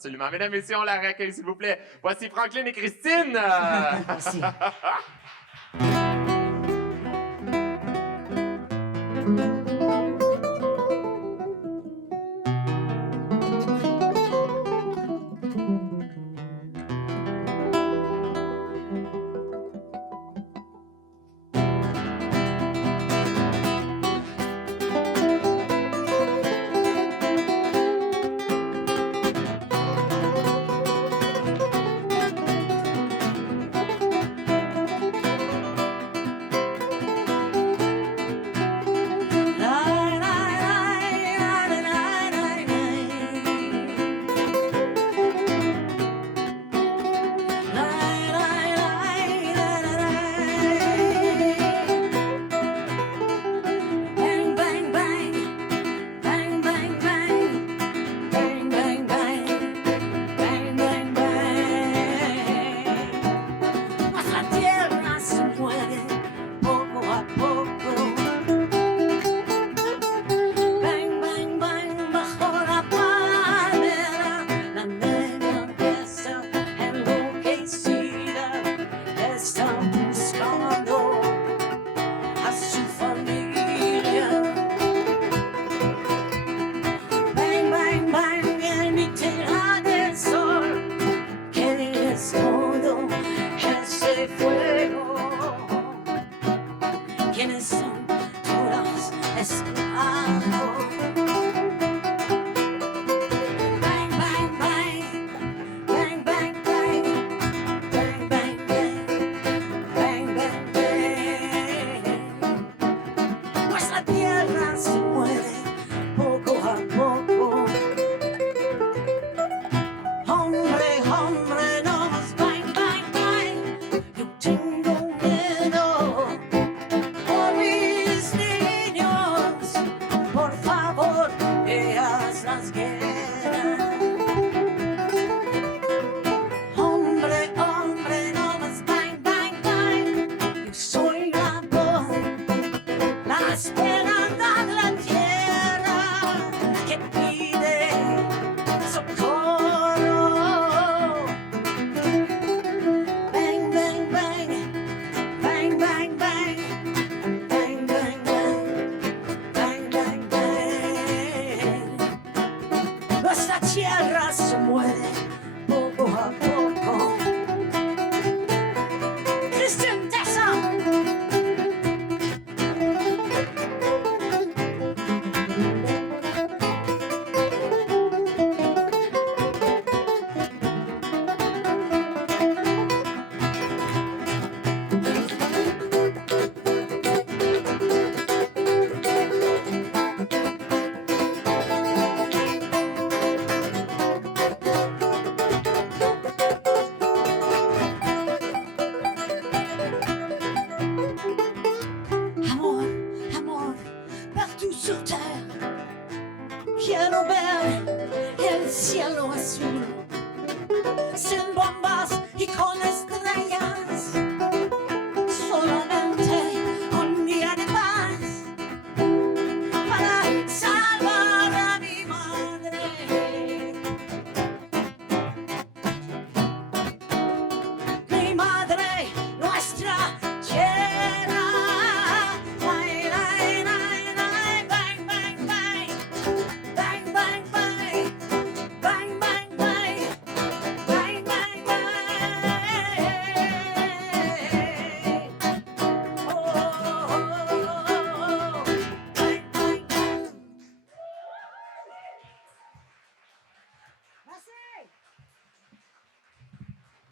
Absolument. Mesdames, messieurs, on la raccueille, s'il vous plaît. Voici Franklin et Christine. Merci.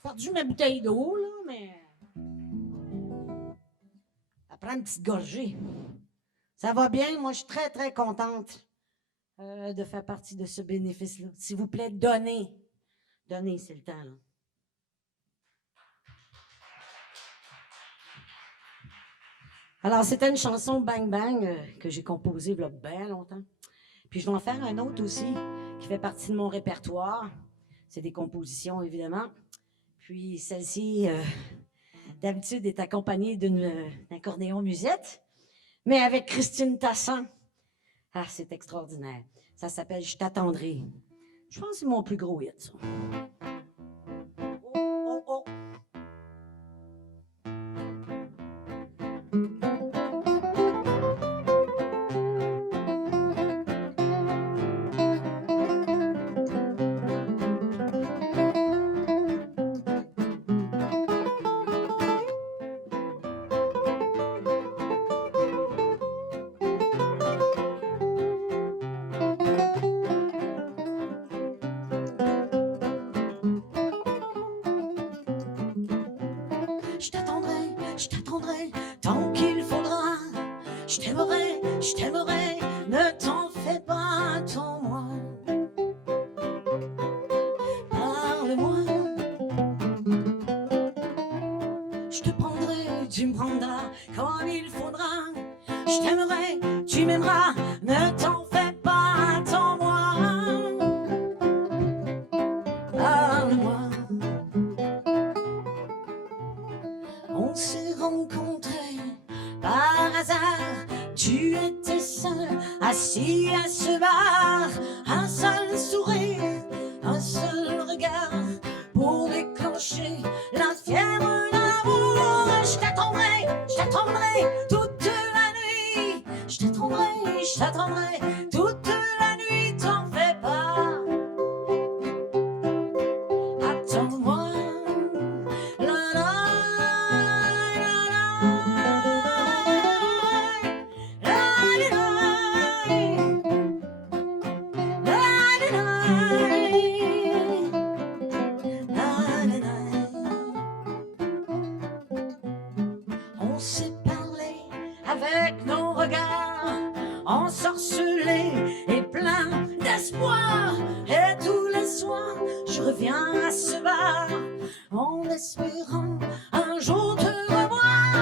Perdu ma bouteille d'eau, là, mais... Ça prend une petite gorgée. Ça va bien, moi, je suis très, très contente de faire partie de ce bénéfice-là. S'il vous plaît, donnez. Donnez, c'est le temps, là. Alors, c'était une chanson Bang Bang que j'ai composée il y a bien longtemps. Puis je vais en faire un autre aussi qui fait partie de mon répertoire. C'est des compositions, évidemment. Puis celle-ci, d'habitude, est accompagnée d'un accordéon musette, mais avec Christine Tassan. Ah, c'est extraordinaire. Ça s'appelle « Je t'attendrai ». Je pense que c'est mon plus gros hit, ça. Oh, oh, oh. Je t'attendrai tant qu'il faudra. Je t'aimerai, ne t'en fais pas, attends-moi. Parle-moi. Je te prendrai, tu me prendras comme il faudra. Je t'aimerai, tu m'aimeras, ne t'en fais pas, attends-moi. Parle-moi. On s'est rencontrés par hasard. Tu étais seul, assis à ce bar. Un seul sourire, un seul regard pour déclencher la fièvre d'amour. Je t'attendrai toute la nuit. Je t'attendrai toute la nuit. T'en fais pas. Attends-moi. La la. On s'est parlé avec nos regards ensorcelés et pleins d'espoir. Et tous les soirs, je reviens à ce bar en espérant un jour te revoir.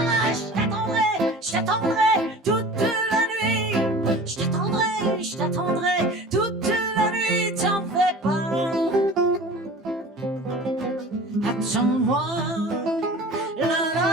Je t'attendrai toute la nuit. Je t'attendrai toute la nuit. T'en fais pas. Attends-moi. La la.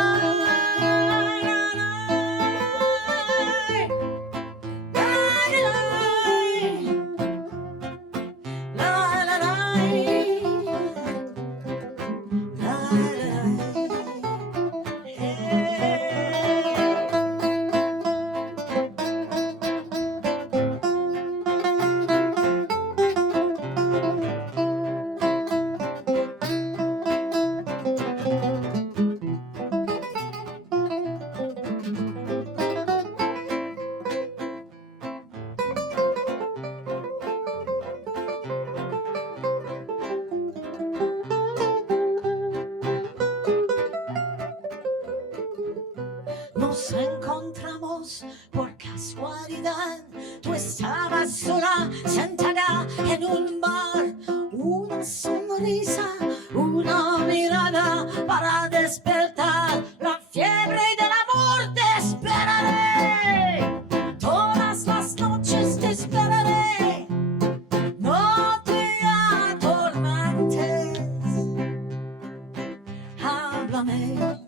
Nos encontramos por casualidad. Tú estabas sola, sentada en un bar. Una sonrisa, una mirada para despertar la fiebre del amor. Te esperaré, todas las noches te esperaré. No te atormentes, háblame.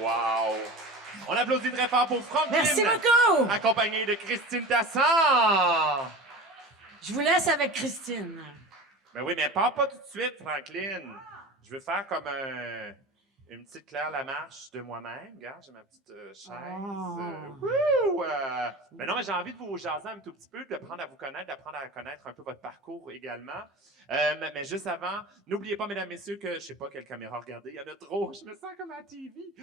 Wow! On applaudit très fort pour Franklin. Merci beaucoup! Accompagné de Christine Tassan. Je vous laisse avec Christine. Ben oui, mais pars pas tout de suite, Franklin. Je veux faire comme Une petite Claire Lamarche de moi-même. Regarde, j'ai ma petite chaise. Mais non, mais j'ai envie de vous jaser un tout petit peu, d'apprendre à vous connaître, d'apprendre à connaître un peu votre parcours également. Mais juste avant, n'oubliez pas, mesdames, messieurs, que je sais pas quelle caméra regarder, il y en a trop, je me sens comme à la TV.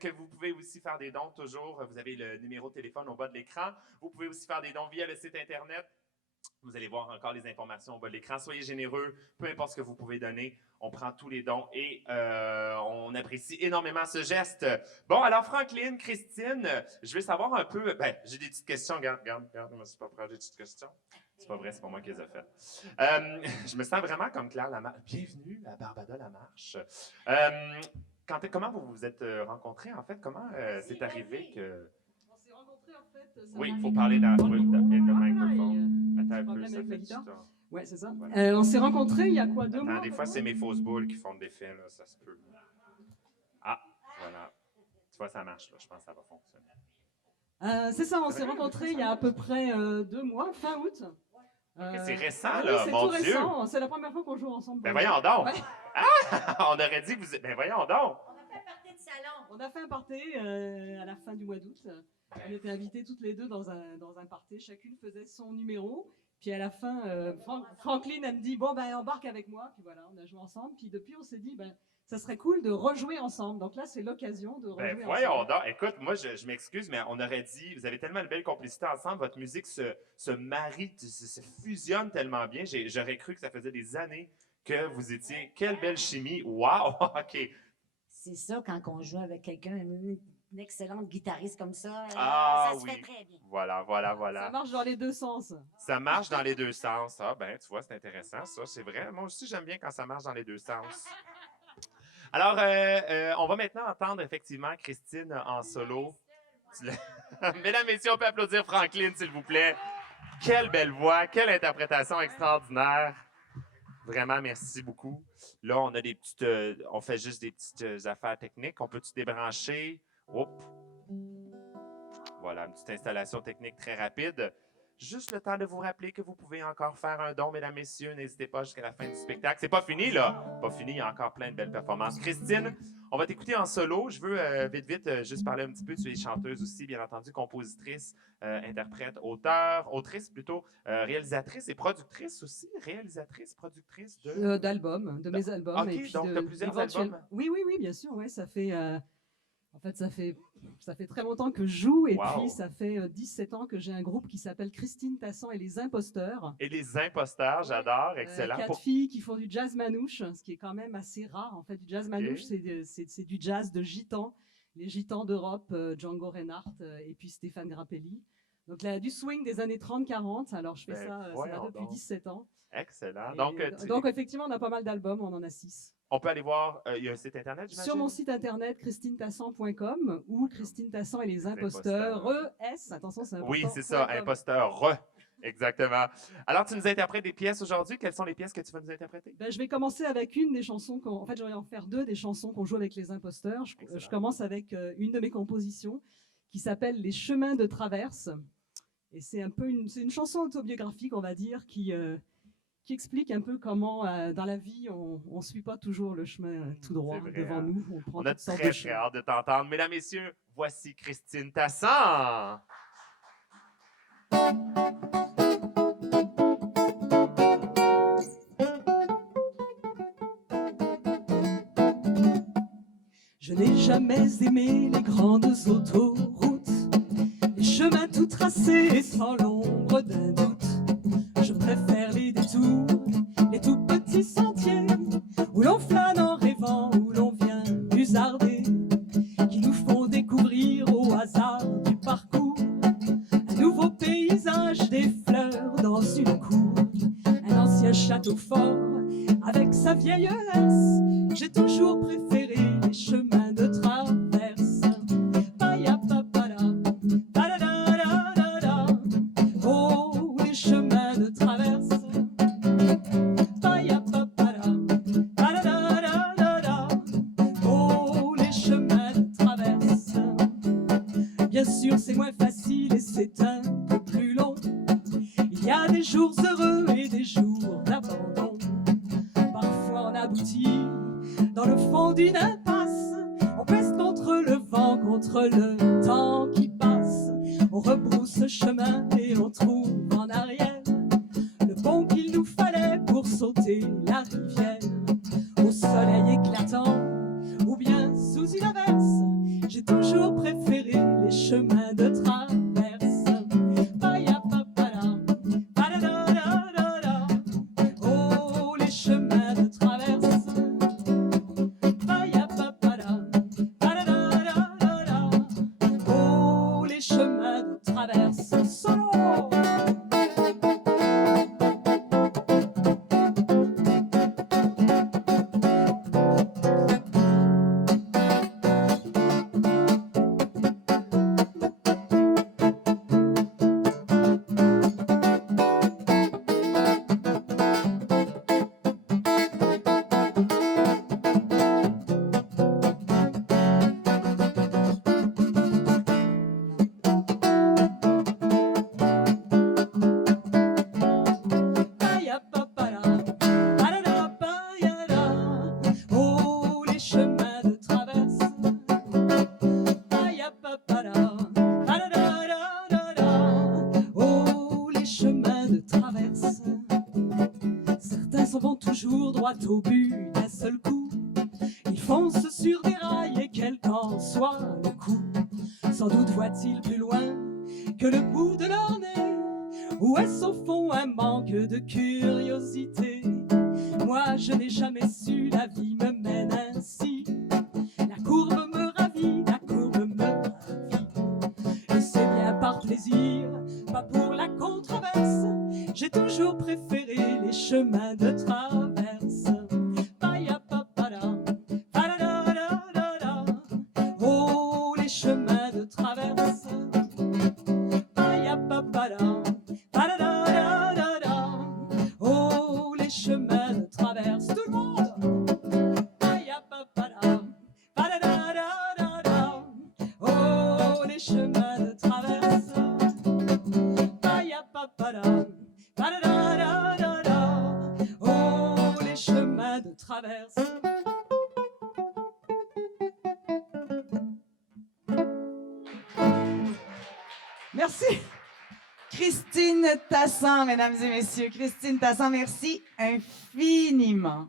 Que vous pouvez aussi faire des dons toujours. Vous avez le numéro de téléphone au bas de l'écran. Vous pouvez aussi faire des dons via le site Internet. Vous allez voir encore les informations au bas de l'écran. Soyez généreux, peu importe ce que vous pouvez donner. On prend tous les dons et on apprécie énormément ce geste. Bon, alors Franklin, Christine, je vais savoir un peu... Ben, j'ai des petites questions. Regarde, je me suis pas prêt, j'ai des petites questions. C'est pas vrai, c'est pas moi qui les ai faites. Je me sens vraiment comme Claire Lamarche. Bienvenue à Barbada Lamarche. Comment vous vous êtes rencontrés, en fait? Comment c'est arrivé que... On s'est rencontrés, en fait... Oui, il faut parler dans le microphone. Attends un peu, ça fait du temps. Ouais, c'est ça. Voilà. On s'est rencontrés il y a quoi, 2 mois? Des fois, c'est mes fausses boules qui font de l'effet, là, ça se peut. Ah, voilà. Tu vois, ça marche, là. Je pense que ça va fonctionner. C'est ça, on s'est rencontrés il y a à peu près 2 mois, fin août. C'est récent, oui, là, mon tout Dieu! Récent. C'est la première fois qu'on joue ensemble. Ben voyons donc! Ouais. Ah! On aurait dit que vous... Ben voyons donc! On a fait un party de salon. On a fait un party à la fin du mois d'août. On était invités toutes les deux dans un party. Chacune faisait son numéro. Puis à la fin, Franklin, elle me dit, bon, ben embarque avec moi. Puis voilà, on a joué ensemble. Puis depuis, on s'est dit, ben, ça serait cool de rejouer ensemble. Donc là, c'est l'occasion de rejouer voyons ensemble. donc. Écoute, moi, je m'excuse, mais on aurait dit, vous avez tellement de belles complicités ensemble, votre musique se marie, se fusionne tellement bien. J'aurais cru que ça faisait des années que vous étiez... Quelle belle chimie! Wow! OK. C'est ça, quand on joue avec quelqu'un, une excellente guitariste comme ça, Ah, ça se oui. fait très bien. Voilà. Ça marche dans les deux sens. Ça marche dans les deux sens. Ah, ben, tu vois, c'est intéressant, ça, c'est vrai. Moi aussi, j'aime bien quand ça marche dans les deux sens. Alors, on va maintenant entendre effectivement Christine en solo. Mesdames, messieurs, on peut applaudir Franklin, s'il vous plaît. Quelle belle voix, quelle interprétation extraordinaire. Vraiment, merci beaucoup. Là, on a des petites... on fait juste des petites affaires techniques. On peut-tu débrancher? Oups. Voilà, une petite installation technique très rapide. Juste le temps de vous rappeler que vous pouvez encore faire un don, mesdames, messieurs. N'hésitez pas jusqu'à la fin du spectacle. C'est pas fini, là. Pas fini, il y a encore plein de belles performances. Christine, on va t'écouter en solo. Je veux vite juste parler un petit peu. Tu es chanteuse aussi, bien entendu, compositrice, interprète, autrice plutôt, réalisatrice et productrice aussi. Réalisatrice, productrice de... D'albums, de mes albums. OK, et puis donc tu as plusieurs albums? Oui, bien sûr. Ouais, ça fait... En fait, ça fait très longtemps que je joue et puis ça fait 17 ans que j'ai un groupe qui s'appelle Christine Tassan et les Imposteurs. Et les Imposteurs, j'adore, excellent. 4 filles qui font du jazz manouche, ce qui est quand même assez rare. En fait, du jazz manouche, c'est du jazz de gitans. Les gitans d'Europe, Django Reinhardt et puis Stéphane Grappelli. Donc là, du swing des années 30-40. Alors, je fais ça depuis 17 ans. Excellent. Et donc, effectivement, on a pas mal d'albums, on en a 6. On peut aller voir, il y a un site internet, j'imagine? Sur mon site internet, christinetassan.com ou Christine Tassan et les Imposteurs, E-S, attention, c'est important. Oui, c'est ça, Imposteurs, exactement. Alors, tu nous interprètes des pièces aujourd'hui. Quelles sont les pièces que tu vas nous interpréter? Ben, je vais commencer avec une des chansons, en fait, je vais en faire 2 des chansons qu'on joue avec les Imposteurs. Je commence avec une de mes compositions qui s'appelle Les chemins de traverse. Et c'est un peu une chanson autobiographique, on va dire, qui explique un peu comment, dans la vie, on ne suit pas toujours le chemin tout droit devant nous. On a très hâte de t'entendre. Mesdames, messieurs, voici Christine Tassan. Je n'ai jamais aimé les grandes autoroutes, les chemins tout tracés sans l'ombre d'un doute. Je préfère les détours, les tout petits sentiers, où l'on flâne en rêvant, où l'on vient musarder, qui nous font découvrir au hasard du parcours un nouveau paysage, des fleurs dans une cour, un ancien château fort avec sa vieillesse. J'ai toujours préféré les chemins de traverse. Oh, les chemins de traverse. Oh, les chemins de traverse. Bien sûr, c'est moins facile et c'est un peu plus long. Il y a des jours heureux et des jours d'abandon. Parfois on aboutit dans le fond d'une le temps qui passe, on rebrousse chemin et on trouve en arrière le pont qu'il nous fallait pour sauter la rivière. Au soleil éclatant ou bien sous une averse, j'ai toujours préféré les chemins de traverse. Oh, les chemins de traverse. Oh, les chemins de traverse. Solo. Oh, les chemins de traverse. Oh, les chemins de traverse. Certains s'en vont toujours droit au but d'un seul coup. Ils foncent sur des rails et quel qu'en soit le coup. Sans doute voient-ils plus loin que le bout de leur nez. Ou est-ce au fond un manque de curiosité? Moi je n'ai jamais su, la vie me mène ainsi. La courbe me ravit, la courbe me ravit. Et c'est bien par plaisir, pas pour la controverse. J'ai toujours préféré les chemins de traverse. Oh, les chemins de traverse. Oh, les chemins de traverse. Tout le monde. Oh, les chemins de traverse. Oh, les chemins de traverse. Merci. Christine Tassin, mesdames et messieurs. Christine Tassin, merci infiniment.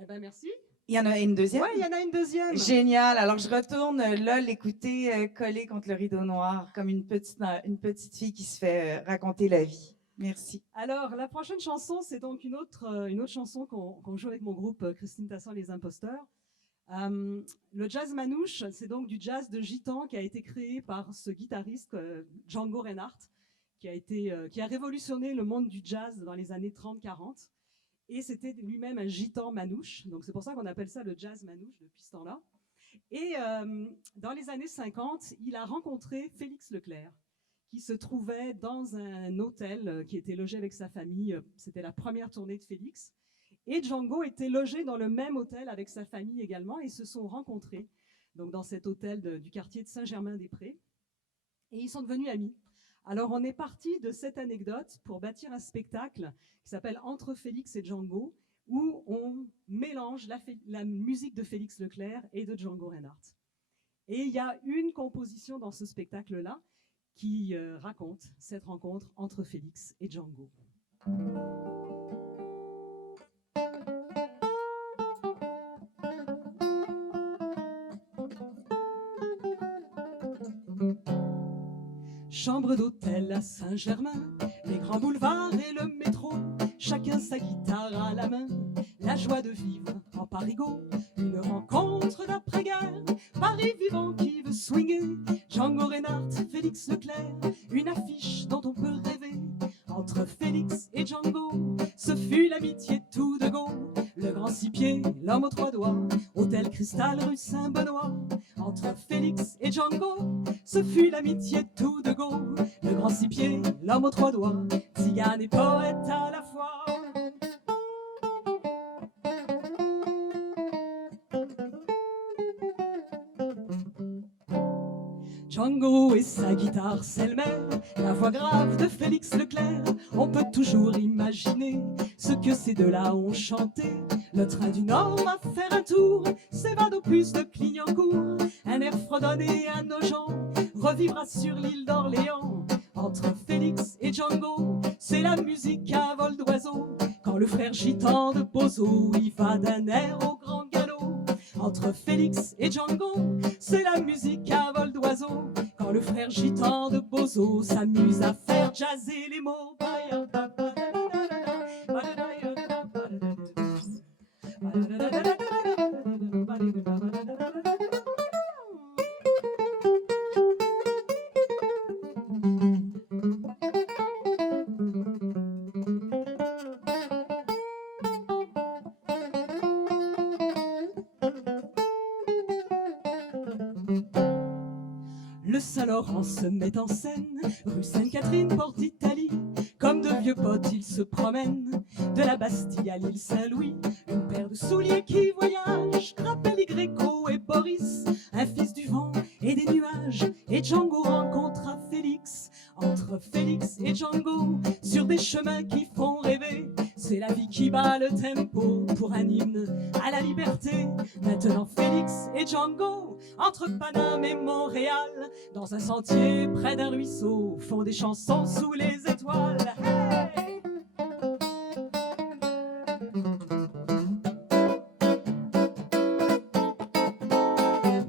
Eh ben merci. Il y en a une deuxième? Ouais, il y en a une deuxième. Génial. Alors, je retourne là l'écouter collée contre le rideau noir comme une petite fille qui se fait raconter la vie. Merci. Alors, la prochaine chanson, c'est donc une autre chanson qu'on joue avec mon groupe Christine Tassin, Les Imposteurs. Le jazz manouche, c'est donc du jazz de gitan qui a été créé par ce guitariste Django Reinhardt, qui a révolutionné le monde du jazz dans les années 30-40. Et c'était lui-même un gitan manouche. Donc c'est pour ça qu'on appelle ça le jazz manouche depuis ce temps-là. Et dans les années 50, il a rencontré Félix Leclerc, qui se trouvait dans un hôtel, qui était logé avec sa famille. C'était la première tournée de Félix. Et Django était logé dans le même hôtel avec sa famille également, et se sont rencontrés donc dans cet hôtel du quartier de Saint-Germain-des-Prés. Et ils sont devenus amis. Alors on est parti de cette anecdote pour bâtir un spectacle qui s'appelle Entre Félix et Django, où on mélange la musique de Félix Leclerc et de Django Reinhardt. Et il y a une composition dans ce spectacle-là qui raconte cette rencontre entre Félix et Django. Chambre d'hôtel à Saint-Germain, les grands boulevards et le métro, chacun sa guitare à la main, la joie de vivre en parigot, une rencontre d'après-guerre, Paris vivant qui veut swinger, Django Reinhardt, Félix Leclerc, une affiche dont on peut rêver, entre Félix et Django, ce fut l'amitié tout de go, le grand six-pieds, l'homme aux trois doigts, hôtel Cristal rue Saint-Benoît, entre Félix et Django, ce fut l'amitié tout de go, le grand six-pieds, l'homme aux trois doigts, tzigane et poète à la fois. Django et sa guitare, c'est le maire, la voix grave de Félix Leclerc. On peut toujours imaginer ce que ces deux-là ont chanté. Le train du Nord va faire un tour, s'évade au puce de Clignancourt. Un air fredonné à nos gens revivra sur l'île d'Orléans. Entre Félix et Django, c'est la musique à vol d'oiseau. Quand le frère gitan de Bozo, il va d'un air au grand galop. Entre Félix et Django, c'est la musique à vol d'oiseau. Quand le frère gitan de Bozo s'amuse à faire jazzer les mots. Le Saint-Laurent se met en scène, rue Sainte-Catherine, porte d'Italie. Comme de vieux potes, ils se promènent de la Bastille à l'île Saint-Louis. Une paire de souliers qui voyagent, rappelle Gréco et Boris, un fils du vent et des nuages. Et Django rencontre Félix, entre Félix et Django, sur des chemins qui font rêver. C'est la vie qui bat le tempo pour un hymne à la liberté. Maintenant Félix et Django, entre Paname et Montréal, dans un sentier près d'un ruisseau, font des chansons sous les étoiles. Hey!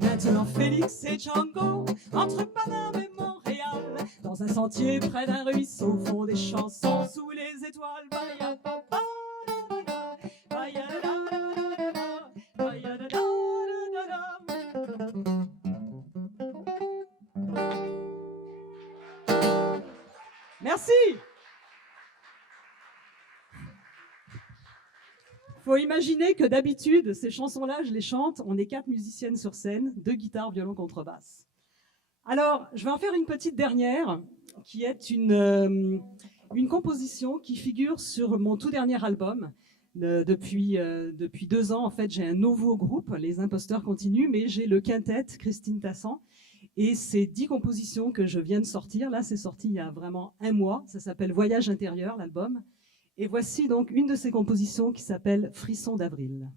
Maintenant Félix et Django, entre Paname et Montréal, dans un sentier près d'un ruisseau, font des chansons sous les étoiles. Merci. Faut imaginer que d'habitude, ces chansons-là, je les chante, on est 4 musiciennes sur scène, 2 guitares, violon, contrebasse. Alors, je vais en faire une petite dernière, qui est une composition qui figure sur mon tout dernier album. Depuis 2 ans, en fait, j'ai un nouveau groupe, Les Imposteurs Continuent, mais j'ai le quintet, Christine Tassan, et c'est 10 compositions que je viens de sortir. Là, c'est sorti il y a vraiment 1 mois. Ça s'appelle Voyage intérieur, l'album. Et voici donc une de ces compositions qui s'appelle Frisson d'avril.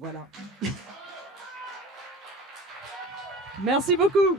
Voilà. Merci beaucoup.